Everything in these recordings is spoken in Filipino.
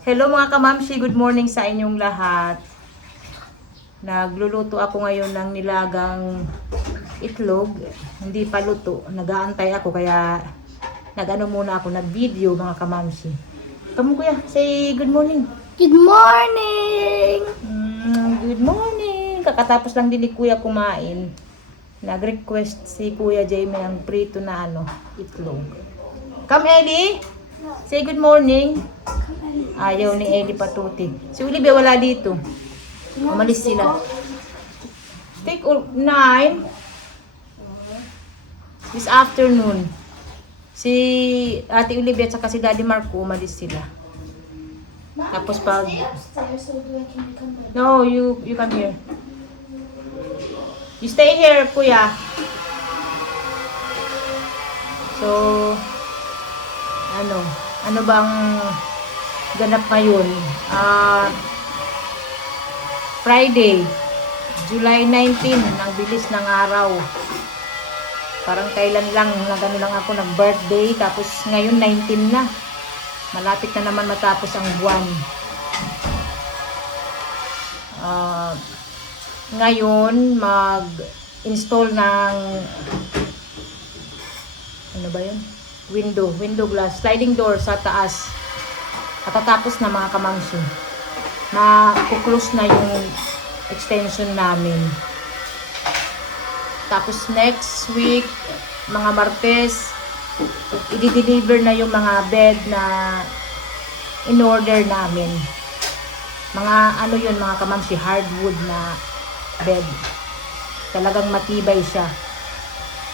Hello mga kamamshi, good morning sa inyong lahat. Nagluluto ako ngayon ng nilagang itlog. Hindi pa luto, nag-aantay ako kaya nag-ano muna ako, nag-video mga kamamshi. Kamu kuya, say good morning. Good morning! Good morning. Kakatapos lang din ni kuya kumain. Nag-request si Kuya Jamie ng prito na itlog. Come Ellie, say good morning. Ayaw ni Ellie patuti. Si Olivia wala dito. Umalis sila. Take 9 this afternoon. Si Ate Olivia at saka si Daddy Marco umalis sila. Tapos pag no, you come here. You stay here, kuya. So ano bang ganap ngayon? Friday, July 19, ang bilis ng araw. Parang kailan lang, lang ako nag-birthday, tapos ngayon 19 na. Malapit na naman matapos ang buwan. Ngayon, mag-install ng window glass, sliding door sa taas. Katatapos na mga kamamshi. Na-close na yung extension namin. Tapos next week, mga Martes, i-deliver na yung mga bed na in-order namin. Mga mga kamamshi, hardwood na bed. Talagang matibay siya.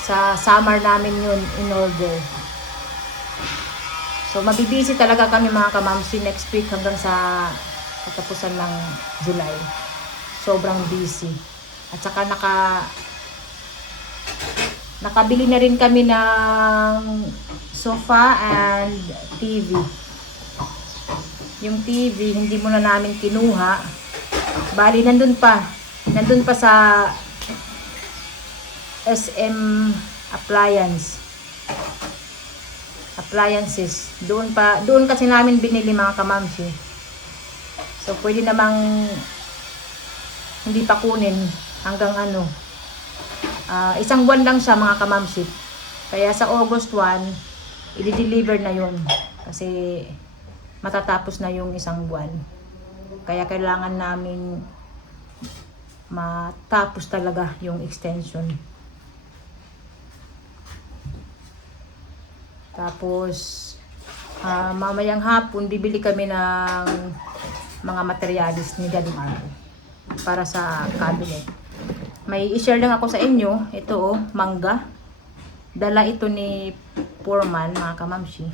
Sa summer namin yun in-order. So, mabibisi talaga kami mga kamamsi next week hanggang sa katapusan ng July. Sobrang busy. At saka nakabili na rin kami ng sofa and TV. Yung TV, hindi muna namin kinuha. Bali, nandun pa sa SM appliances. Doon kasi namin binili mga kamamshi. So pwede namang hindi pa kunin hanggang isang buwan lang siya mga kamamshi. Kaya sa August 1, i-deliver na yun. Kasi matatapos na yung isang buwan. Kaya kailangan namin matapos talaga yung extension. Tapos, mamayang hapon, bibili kami ng mga materialis ni Daddy Marco para sa cabinet. May i-share lang ako sa inyo. Ito mangga. Dala ito ni Foreman, mga kamamshi.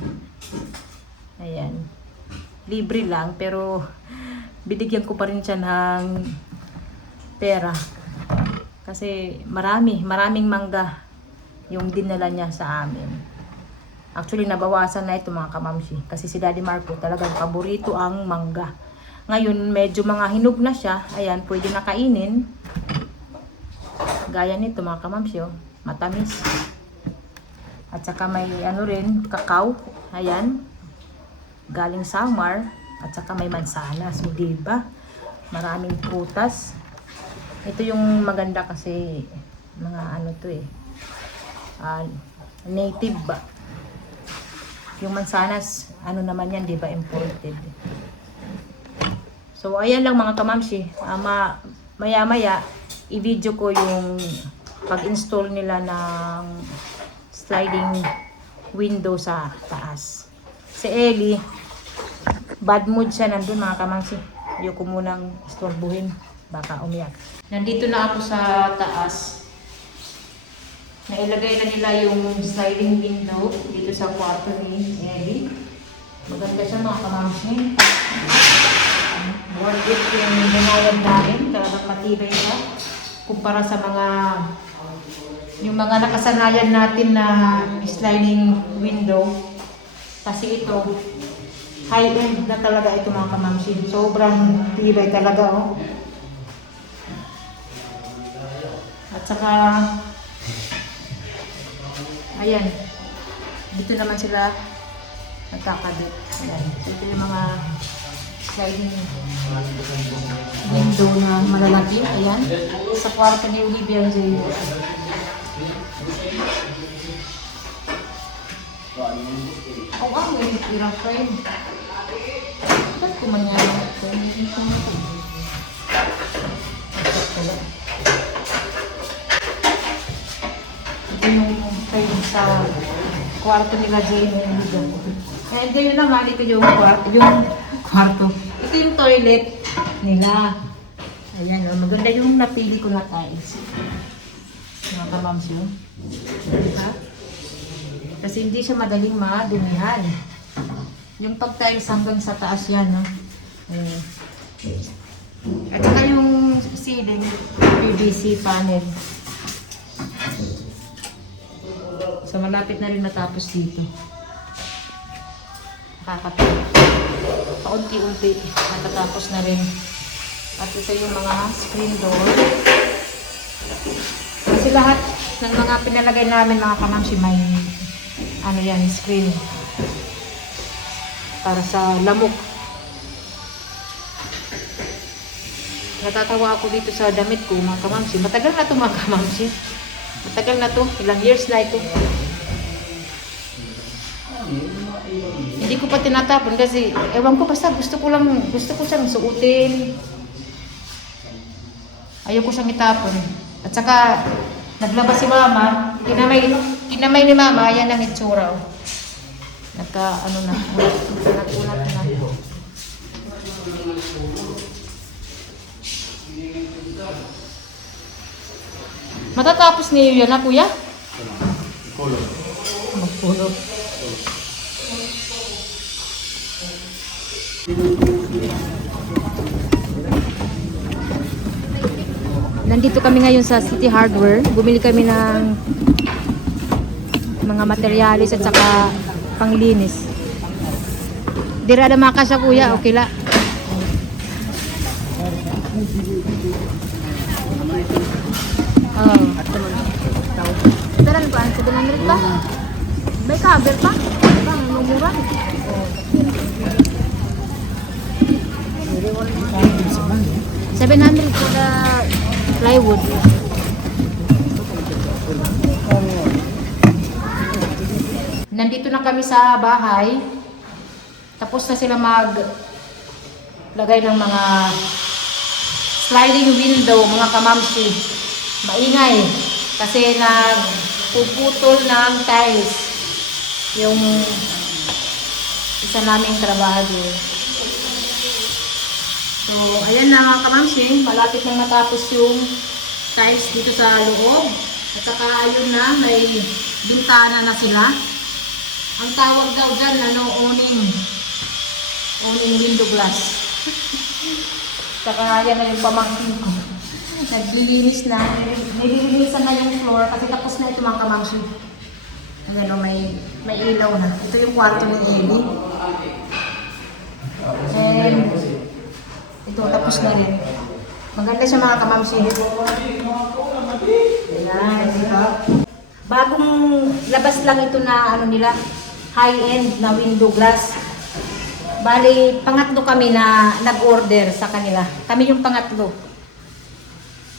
Ayan. Libre lang, pero binigyan ko pa rin siya ng pera. Kasi maraming mangga yung dinala niya sa amin. Actually, nabawasan na ito mga kamamshi. Kasi si Daddy Marco talagang paborito ang mangga. Ngayon, medyo mga hinog na siya. Ayan, pwede na kainin. Gaya nito mga kamamshi, matamis. At saka may rin, kakao. Ayan. Galing Samar. At saka may mansanas. So, diba? Maraming prutas. Ito yung maganda kasi mga native ba? Yung mansanas, naman yan, di ba, imported. So, ayan lang mga kamamshi. Maya-maya, i-video ko yung pag-install nila ng sliding window sa taas. Si Ellie, bad mood siya nandun mga kamamshi. Ayoko munang istorbuhin, baka umiyak. Nandito na ako sa taas. Nailagay na nila yung sliding window dito sa kwarto ni Ellie. Maganda siya mga kamamshi. Worth it yung binayad namin. Talagang matibay siya. Kumpara sa yung mga nakasanayan natin na sliding window. Kasi ito, high-end na talaga ito mga kamamshi. Sobrang tibay talaga At saka ayan, dito naman sila nagkakabit. Ayan, so ito yung mga sliding window na malalaki. Ayan. Sa kwarto ni Olivia J. Oh, may hirap frame. Ba't kumangyari ito? Ito yung frame sa kwarto nila Jane and Olivia. And yun naman, ito yung kwarto. Ito yung toilet nila. Ayan, oh, maganda yung napili ko na tiles. Mga kamams yun. Diba? Kasi hindi siya madaling madumihan. Yung pag-tiles hanggang sa taas yan, no? Ayan. At saka yung ceiling, PVC panel. So malapit na rin matapos dito. Nakakatawa. Paunti-unti, natatapos na rin. At ito yung mga screen door. Kasi lahat ng mga pinalagay namin mga kamamsi may ano yan, screen. Para sa lamok. Natatawa ako dito sa damit ko mga kamamsi. Matagal na ito mga kamamsi. Matagal na to. Ilang years na ito. Hindi ko pa tinatapon kasi ewan ko basta gusto ko siyang suotin. Ayoko siyang itapon. At saka naglabas si mama, kinamay ni mama, yan ang itsura. Oh. Nakunat na. Matatapos niyo yan na kuya? Magpulot. Nandito kami ngayon sa City Hardware. Bumili kami ng mga materialis at saka panglinis. Dira na makasya kuya, okay la. Oh. Daran pa, 700 ba? May cover pa? Ba, mumura. 700 for the plywood. Nandito na kami sa bahay. Tapos na sila maglagay ng mga sliding window, mga kamamsi. Maingay. Kasi nagpuputol ng tiles. Yung isa naming trabaho. So, ayan na mga kamamsi. Malapit nang matapos yung tiles dito sa loob. At saka ayun na, may bintana na sila. Ang tawag daw dyan, awning window glass. Saka yan na yung pamangkin ko. Naglilinis na. Nililinisan na yung floor kasi tapos na ito mga kamamsi. Ayan o, may ilaw na. Ito yung kwarto ni Ellie. And ito, tapos na rin. Maganda siya mga kamamsi. Ayan, diba? Bagong labas lang ito na ano nila, high-end na window glass. Bali, pangatlo kami na nag-order sa kanila. Kami yung pangatlo.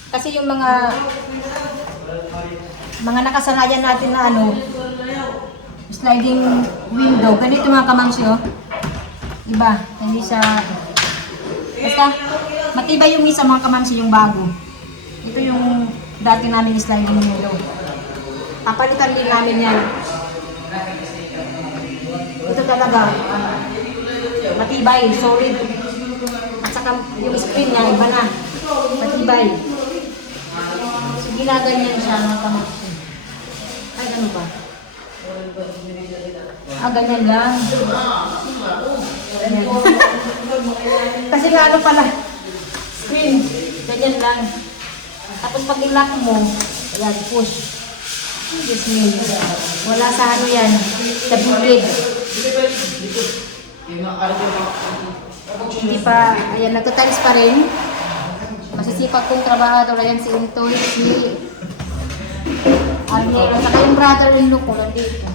Kasi yung mga nakasanayan natin na ano, sliding window. Ganito mga kamamsi, oh. Diba? Hindi siya... Basta, matibay yung isa mga kamamsi, yung bago. Ito yung dati namin sliding window. Papalitan din namin yan. Ito talaga, matibay, solid. At saka yung screen niya, iba na. Matibay. So, ginaganyan siya mga kamamsi. Ay, ano ba? Ganyan lang. Ganyan. Kasi nga ano pala, screen, ganyan lang. Tapos pag i-lock mo, ayan, push. Yes, me. Wala sa ano yan, sa bibig. Hindi pa, ayan, nagtatalis pa rin. Masisipag kong trabahador, ayan si Intoy, si Arnel, at saka yung brother-in-law ko nandito.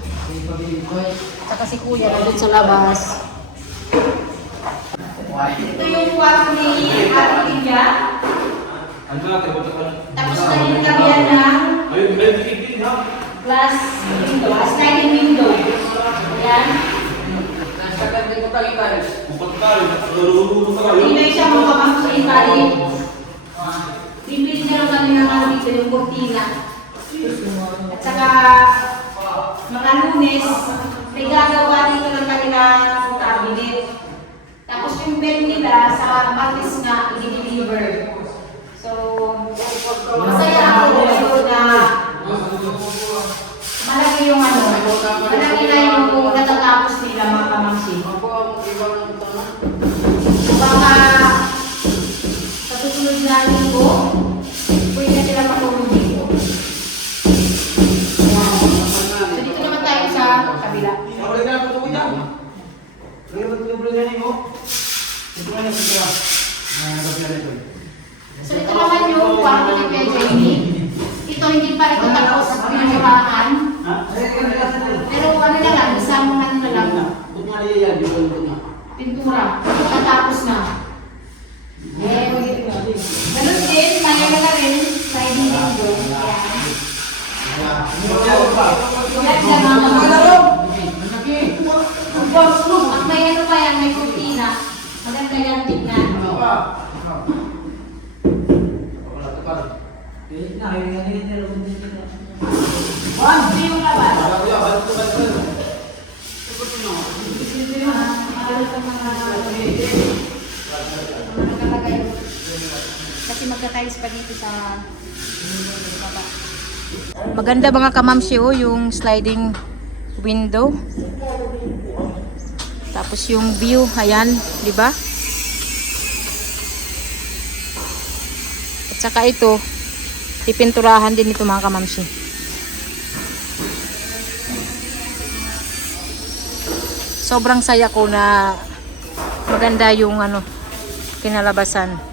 At saka si Kuya nandun sa labas. Ito yung kwarto ni Ate Lydia. Tapos kanina kami yan ng glass window, sliding window. Ayan. Hindi na siya mga kapangsin bali. Bibili na lang kami ng ano dito, yung cortina. At saka mga Lunes, may gagawa dito ng kanilang cabinet. Tapos yung bed nila sa Martes nga, i-deliver. So, masaya ako sure na malaki yung ano, malaki na yung natatapos nila mga kamangsin. Baka sa susunod na linggo, pwede na sila matulog dito. Ayan. So dito naman tayo sa kabila. So ito naman yung kwarto ni Kuya Jamie. Ito hindi pa ito tapos pinagawakan. Pero ano na lang, isang ano na lang. Pintura. Tatapos na. Eh, ganun din, mayroon na rin, sliding window. Yan siya mga At may ano pa yan, may kurtina. Maganda yan tignan. Ito yung labas. Kasi magka-tiles pa dito sa baba. Maganda mga kamamsi yung sliding window. Tapos yung view, ayan, di ba? At saka ito, pipinturahan din ito mga kamamsi. Sobrang saya ko na maganda yung ano, kinalabasan.